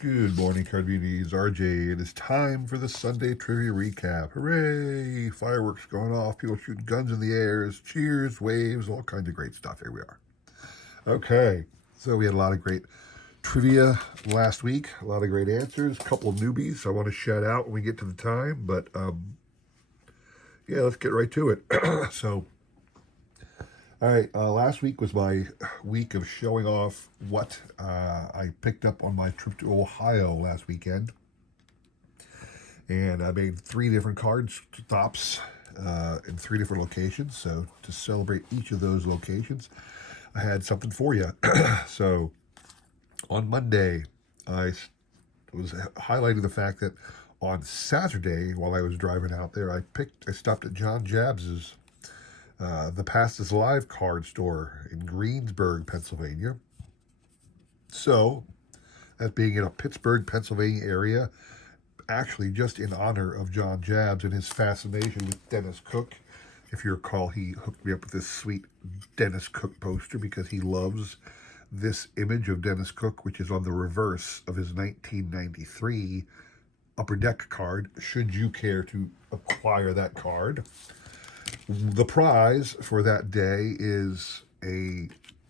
Good morning, Cardinis. RJ. It is time for the Sunday trivia recap. Hooray! Fireworks going off, people shooting guns in the airs, cheers, waves, all kinds of great stuff. Here we are. Okay, so we had a lot of great trivia last week, a lot of great answers, a couple of newbies I want to shout out when we get to the time, but yeah, let's get right to it. So, all right, last week was my week of showing off what I picked up on my trip to Ohio last weekend. And I made three different card stops in three different locations. So, to celebrate each of those locations, I had something for you. So, on Monday, I was highlighting the fact that on Saturday, while I was driving out there, I stopped at John Jabs's the Past is Live card store in Greensburg, Pennsylvania. So, that being in a Pittsburgh, Pennsylvania area, actually just in honor of John Jabs and his fascination with Dennis Cook. If you recall, he hooked me up with this sweet Dennis Cook poster because he loves this image of Dennis Cook, which is on the reverse of his 1993 Upper Deck card, should you care to acquire that card. The prize for that day is a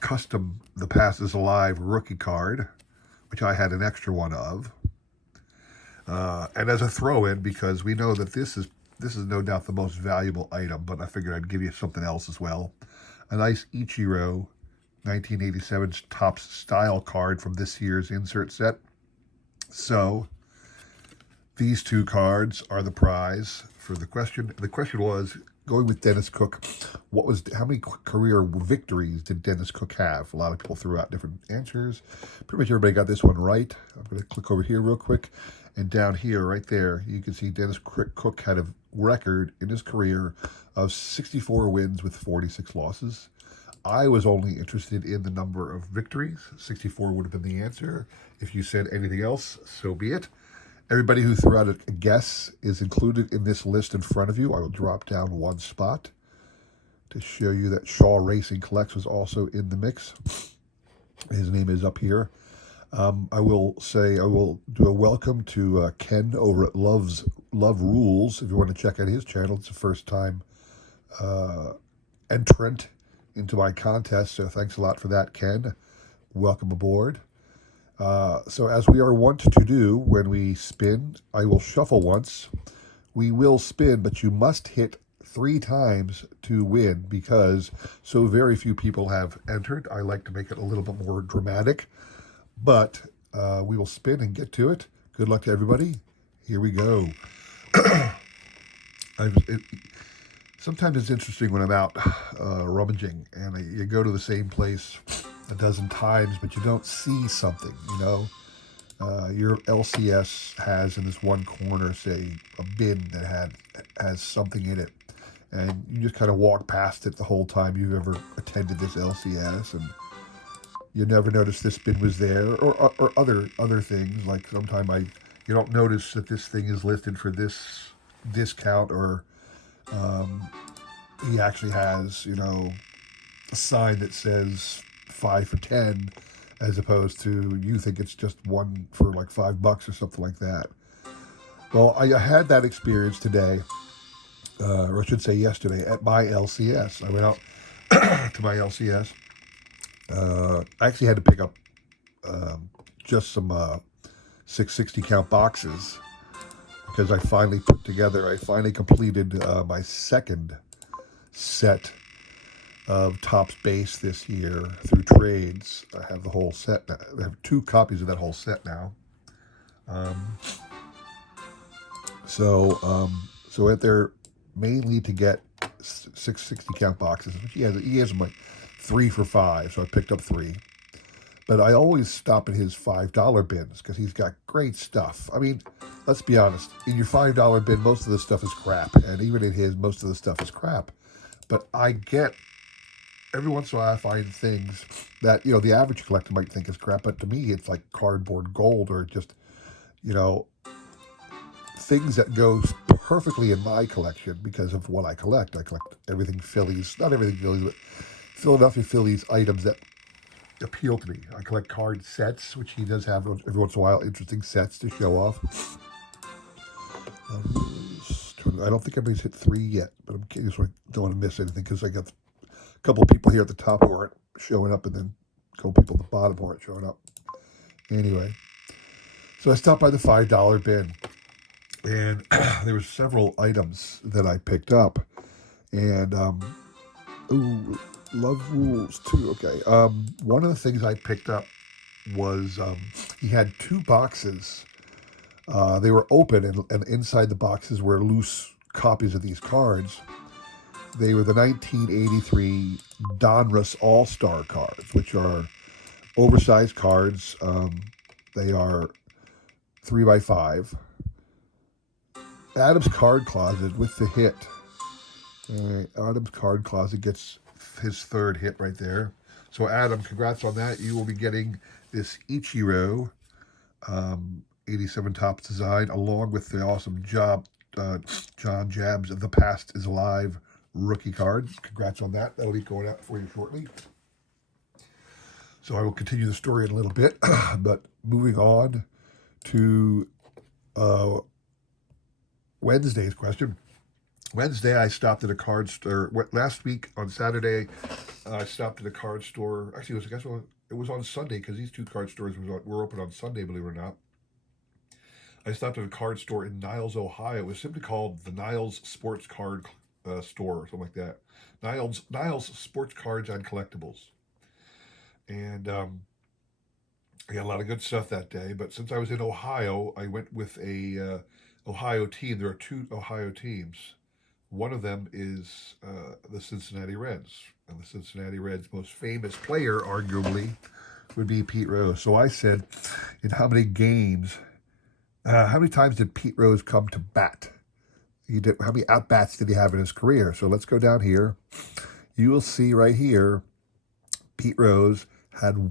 custom The Past is Alive rookie card, which I had an extra one of. And as a throw-in, because we know that this is no doubt the most valuable item, but I figured I'd give you something else as well. A nice Ichiro 1987 Topps style card from this year's insert set. So these two cards are the prize for the question. The question was, going with Dennis Cook, how many career victories did Dennis Cook have? A lot of people threw out different answers. Pretty much everybody got this one right. I'm going to click over here real quick. And down here, right there, you can see Dennis Cook had a record in his career of 64 wins with 46 losses. I was only interested in the number of victories. 64 would have been the answer. If you said anything else, so be it. Everybody who threw out a guess is included in this list in front of you. I will drop down one spot to show you that Shaw Racing Collects was also in the mix. His name is up here. I will do a welcome to Ken over at Love Rules. If you want to check out his channel, it's a first time entrant into my contest. So thanks a lot for that, Ken. Welcome aboard. So as we are wont to do when we spin, I will shuffle once. We will spin, but you must hit 3 times to win because so very few people have entered. I like to make it a little bit more dramatic, but we will spin and get to it. Good luck to everybody. Here we go. Sometimes it's interesting when I'm out rummaging and you go to the same place a dozen times, but you don't see something, your LCS has in this one corner, say, a bin that has something in it, and you just kind of walk past it the whole time you've ever attended this LCS, and you never notice this bin was there, or other things, like sometimes you don't notice that this thing is listed for this discount, or he actually has, a sign that says 5 for 10, as opposed to you think it's just one for like $5 or something like that. Well, I had that experience today, or I should say yesterday, at my LCS. I went out to my LCS. I actually had to pick up just some 660 count boxes because I finally completed my second set of Topps base this year through trades. I have the whole set now. I have 2 copies of that whole set now. So went there mainly to get 660 count boxes, which he has them like 3 for $5, so I picked up 3. But I always stop at his $5 bins because he's got great stuff. I mean, let's be honest. In your $5 bin, most of the stuff is crap, and even in his, most of the stuff is crap. But every once in a while I find things that, the average collector might think is crap, but to me it's like cardboard gold, or just, things that goes perfectly in my collection because of what I collect. I collect everything Phillies, not everything Phillies, but Philadelphia Phillies items that appeal to me. I collect card sets, which he does have every once in a while, interesting sets to show off. I don't think everybody's hit 3 yet, but I'm curious. I don't want to miss anything because I got a couple of people here at the top who aren't showing up, and then a couple people at the bottom who aren't showing up. Anyway, so I stopped by the $5 bin, and there were several items that I picked up, and ooh, love rules too. Okay, one of the things I picked up was he had 2 boxes. They were open, and inside the boxes were loose copies of these cards. They were the 1983 Donruss All-Star cards, which are oversized cards. They are 3x5. Adam's Card Closet with the hit. All right, Adam's Card Closet gets his 3rd hit right there. So Adam, congrats on that. You will be getting this Ichiro 87 Topps design, along with the awesome John Jabs' The Past is Alive rookie card. Congrats on that. That'll be going out for you shortly. So I will continue the story in a little bit, but moving on to Wednesday's question. Wednesday, I stopped at a card store. Last week on Saturday, I stopped at a card store. Actually, it was on Sunday because these 2 card stores were open on Sunday, believe it or not. I stopped at a card store in Niles, Ohio. It was simply called the Niles Sports Card Store or something like that. Niles Sports Cards and Collectibles. And I got a lot of good stuff that day. But since I was in Ohio, I went with a Ohio team. There are 2 Ohio teams. One of them is the Cincinnati Reds. And the Cincinnati Reds' most famous player, arguably, would be Pete Rose. So I said, in how many games, how many times did Pete Rose come to bat? How many at-bats did he have in his career? So let's go down here. You will see right here, Pete Rose had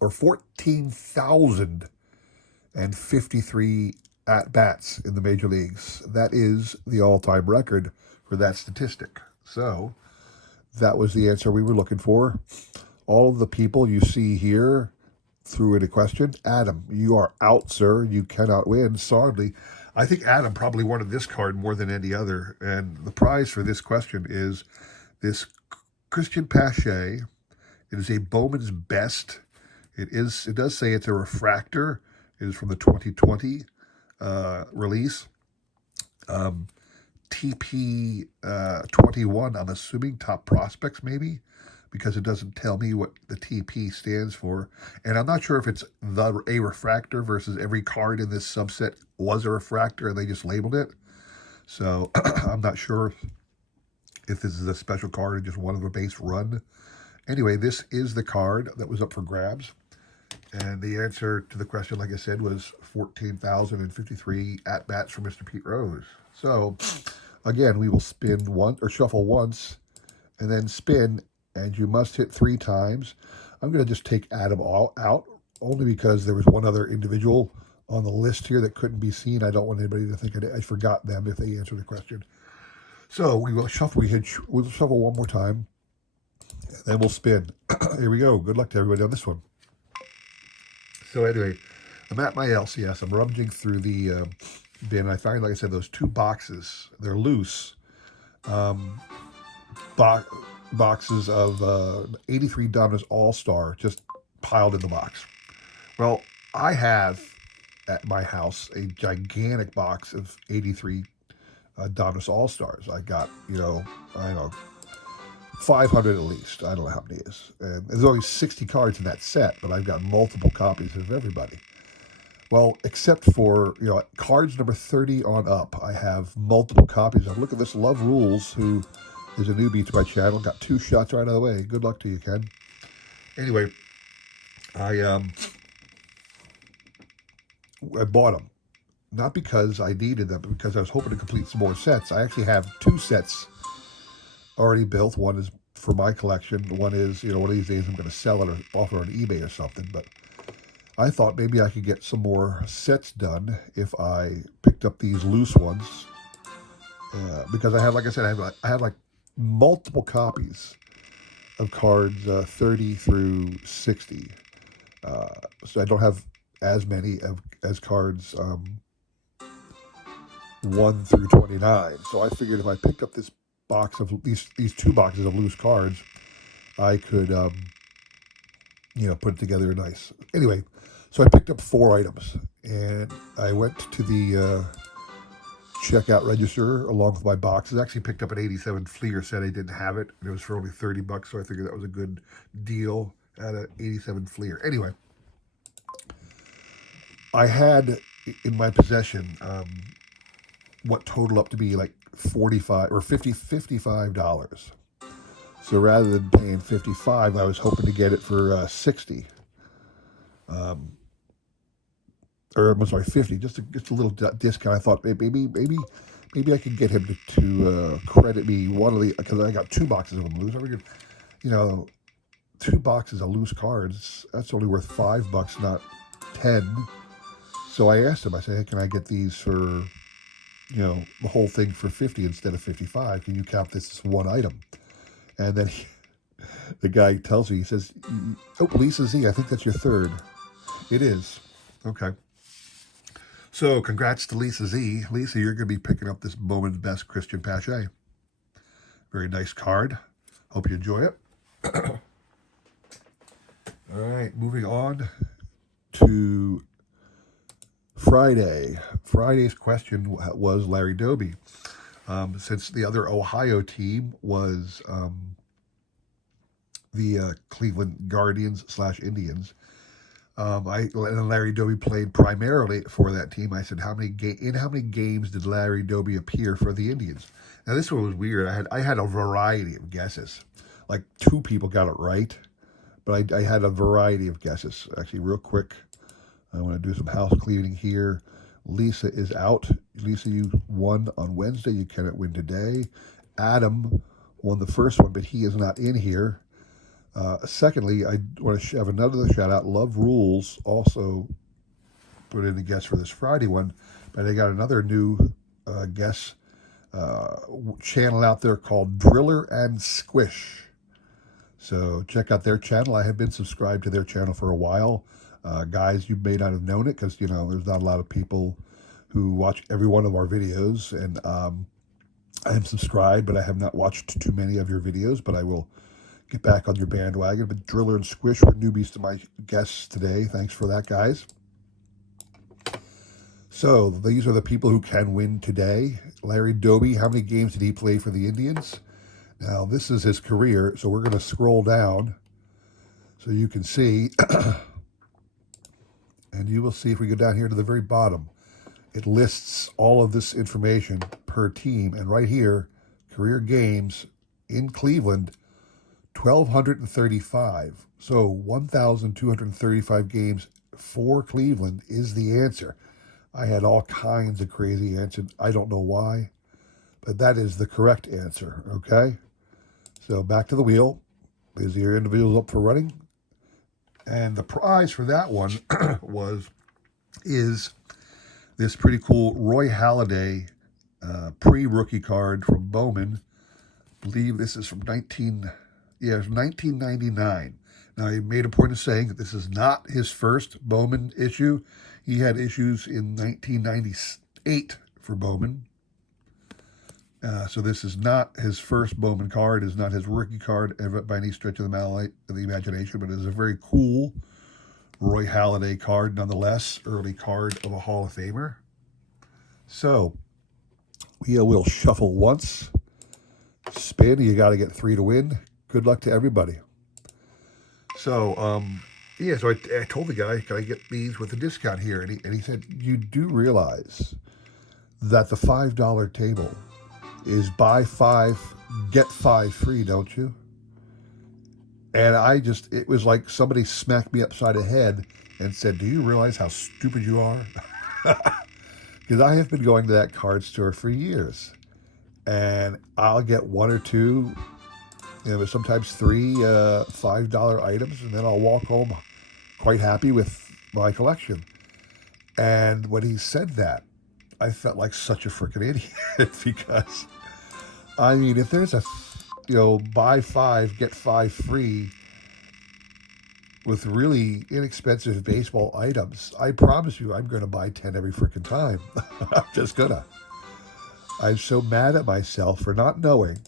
14,053 at-bats in the major leagues. That is the all-time record for that statistic. So that was the answer we were looking for. All of the people you see here threw in a question. Adam, you are out, sir. You cannot win. Sorry. I think Adam probably wanted this card more than any other. And the prize for this question is this Christian Pache. It is a Bowman's Best. It does say it's a refractor. It is from the 2020 release. TP 21, I'm assuming Top Prospects maybe, because it doesn't tell me what the TP stands for. And I'm not sure if it's a refractor versus every card in this subset was a refractor and they just labeled it. So I'm not sure if this is a special card or just one of a base run. Anyway, this is the card that was up for grabs. And the answer to the question, like I said, was 14,053 at-bats for Mr. Pete Rose. So, again, we will spin one or shuffle once and then spin, and you must hit 3 times. I'm going to just take Adam all out, only because there was one other individual on the list here that couldn't be seen. I don't want anybody to think I forgot them if they answer the question. So we will shuffle. We'll shuffle one more time, and then we'll spin. Here we go. Good luck to everybody on this one. So anyway, I'm at my LCS. I'm rummaging through the bin. I find, like I said, those 2 boxes. They're loose. Boxes of 83 Donruss All-Star just piled in the box. Well, I have at my house a gigantic box of 83 Donruss All-Stars. I got, I don't know, 500 at least. I don't know how many it is. And there's only 60 cards in that set, but I've got multiple copies of everybody. Well, except for, cards number 30 on up, I have multiple copies of. Look at this Love Rules, who is a newbie to my channel. Got 2 shots right out of the way. Good luck to you, Ken. Anyway, I bought them. Not because I needed them, but because I was hoping to complete some more sets. I actually have 2 sets already built. One is for my collection. One is, one of these days I'm going to sell it or offer on eBay or something. But I thought maybe I could get some more sets done if I picked up these loose ones. Because I had, like I said, I had like multiple copies of cards 30 through 60. So I don't have as many as cards 1 through 29. So I figured if I picked up this box of these two boxes of loose cards, I could put it together nice. Anyway, so I picked up 4 items, and I went to the checkout register along with my boxes. I actually picked up an 87 Fleer set. I didn't have it, and it was for only $30, so I figured that was a good deal at an 87 Fleer. Anyway, I had in my possession what totaled up to be like $55. So rather than paying 55, I was hoping to get it for 60. Or I'm sorry, 50. Just a little discount. I thought maybe I could get him to credit me one of the, because I got 2 boxes of them loose. I figured, 2 boxes of loose cards, that's only worth $5, not 10. So I asked him. I said, hey, can I get these for the whole thing for 50 instead of 55? Can you count this as one item? And then the guy tells me, he says, oh, Lisa Z, I think that's your third. It is. Okay. So congrats to Lisa Z. Lisa, you're going to be picking up this Bowman's Best Christian Pache. Very nice card. Hope you enjoy it. All right, moving on to Friday. Friday's question was Larry Doby. Since the other Ohio team was the Cleveland Guardians / Indians, and Larry Doby played primarily for that team. I said, how many games did Larry Doby appear for the Indians? Now this one was weird. I had a variety of guesses. Like 2 people got it right, but I had a variety of guesses. Actually, real quick, I want to do some house cleaning here. Lisa is out. Lisa, you won on Wednesday. You cannot win today. Adam won the first one, but he is not in here. Secondly, I want to have another shout out. Love Rules also put in a guest for this Friday one, but they got another new guest channel out there called Driller and Squish. So check out their channel. I have been subscribed to their channel for a while. Guys, you may not have known it because, there's not a lot of people who watch every one of our videos. And I am subscribed, but I have not watched too many of your videos, but I will get back on your bandwagon. But Driller and Squish were newbies to my guests today. Thanks for that, guys. So these are the people who can win today. Larry Doby, how many games did he play for the Indians? Now, this is his career, so we're going to scroll down so you can see. And you will see if we go down here to the very bottom, it lists all of this information per team. And right here, career games in Cleveland, 1,235. So 1,235 games for Cleveland is the answer. I had all kinds of crazy answers. I don't know why, but that is the correct answer, okay? So back to the wheel. Is your individuals up for running? And the prize for that one is this pretty cool Roy Halladay pre-rookie card from Bowman. I believe this is from 1999. Now, he made a point of saying that this is not his first Bowman issue. He had issues in 1998 for Bowman. So this is not his first Bowman card. It is not his rookie card ever by any stretch of the imagination, but it is a very cool Roy Halladay card nonetheless, early card of a Hall of Famer. So we will shuffle once, spin. You got to get 3 to win. Good luck to everybody. So, so I told the guy, can I get these with a discount here? And he said, you do realize that the $5 table is buy 5, get 5 free, don't you? And it was like somebody smacked me upside the head and said, do you realize how stupid you are? Because I have been going to that card store for years. And I'll get 1 or 2, sometimes 3 $5 items, and then I'll walk home quite happy with my collection. And when he said that, I felt like such a freaking idiot because, if there's a buy 5, get 5 free with really inexpensive baseball items. I promise you, I'm going to buy 10 every freaking time. I'm just gonna. I'm so mad at myself for not knowing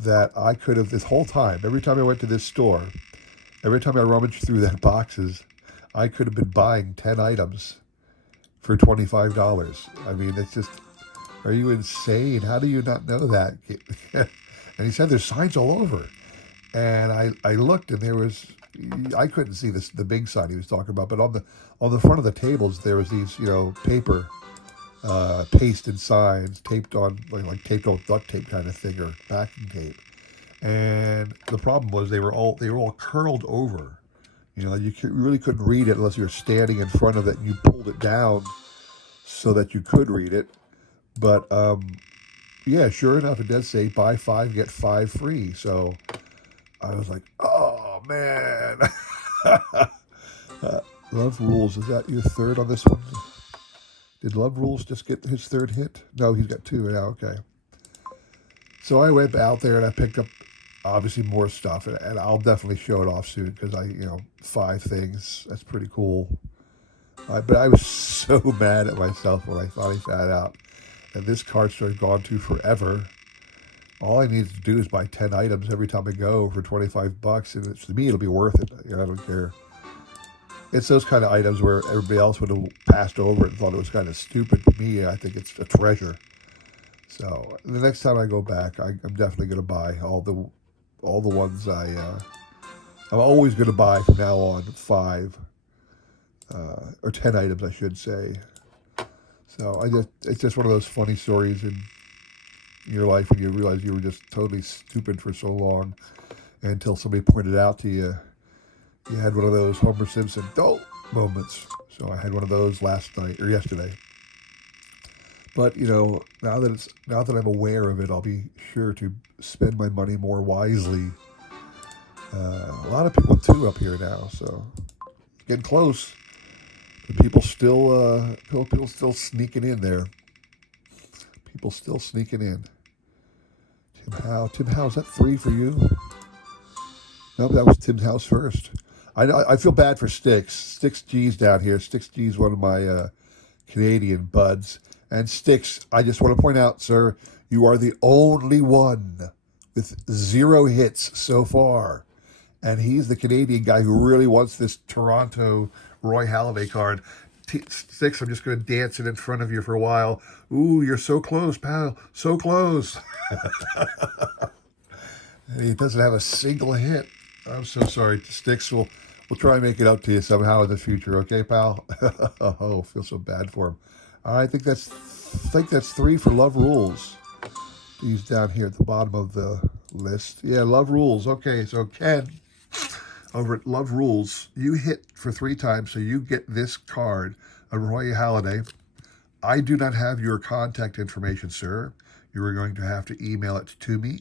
that I could have this whole time, every time I went to this store, every time I rummaged through that boxes, I could have been buying 10 items for $25. I mean, it's just, are you insane? How do you not know that? And he said there's signs all over. And I looked and there was, I couldn't see the big sign he was talking about, but on the front of the tables there was these paper pasted signs taped on like taped on duct tape kind of thing or backing tape. And the problem was they were all curled over. You really couldn't read it unless you were standing in front of it and you pulled it down so that you could read it. But yeah, sure enough, it does say buy 5 get 5 free. So I was like, oh man. Love Rules, is that your third on this one? Did Love Rules just get his third hit? No, he's got 2 now. Okay. So I went out there and I picked up obviously more stuff, and I'll definitely show it off soon because 5 things. That's pretty cool. But I was so mad at myself when I finally found out that this card store had gone to forever. All I need to do is buy 10 items every time I go for $25, and to me it'll be worth it. I don't care. It's those kind of items where everybody else would have passed over it and thought it was kind of stupid. To me, I think it's a treasure. So the next time I go back, I'm definitely going to buy all the ones I'm always going to buy from now on 5 or 10 items, I should say. So it's just one of those funny stories in your life when you realize you were just totally stupid for so long until somebody pointed out to you. You had one of those Homer Simpson moments. So I had one of those last night or yesterday. But now that I'm aware of it, I'll be sure to spend my money more wisely. A lot of people too up here now, so getting close. But people still sneaking in there. People still sneaking in. Tim Howe, is that 3 for you? No, that was Tim's house first. I feel bad for Sticks. Sticks G's down here. Sticks G's one of my Canadian buds. And Sticks, I just want to point out, sir, you are the only one with 0 hits so far. And he's the Canadian guy who really wants this Toronto Roy Halladay card. Sticks, I'm just going to dance it in front of you for a while. Ooh, you're so close, pal. So close. He doesn't have a single hit. I'm so sorry. Sticks, we'll try and make it up to you somehow in the future, okay, pal? Oh, feel so bad for him. I think that's 3 for Love Rules. He's down here at the bottom of the list. Yeah, Love Rules. Okay, so Ken, over at Love Rules, you hit for 3 times, so you get this card of Roy Halladay. I do not have your contact information, sir. You are going to have to email it to me.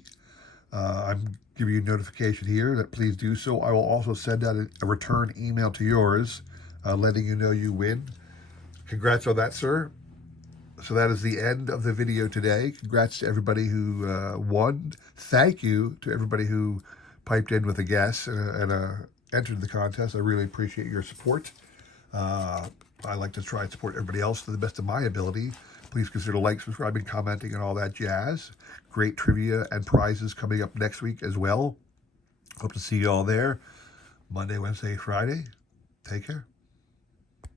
I'm giving you a notification here that please do so. I will also send out a return email to yours, letting you know you win. Congrats on that, sir. So that is the end of the video today. Congrats to everybody who won. Thank you to everybody who piped in with a guess and entered the contest. I really appreciate your support. I like to try and support everybody else to the best of my ability. Please consider like, subscribing, commenting, and all that jazz. Great trivia and prizes coming up next week as well. Hope to see you all there. Monday, Wednesday, Friday. Take care.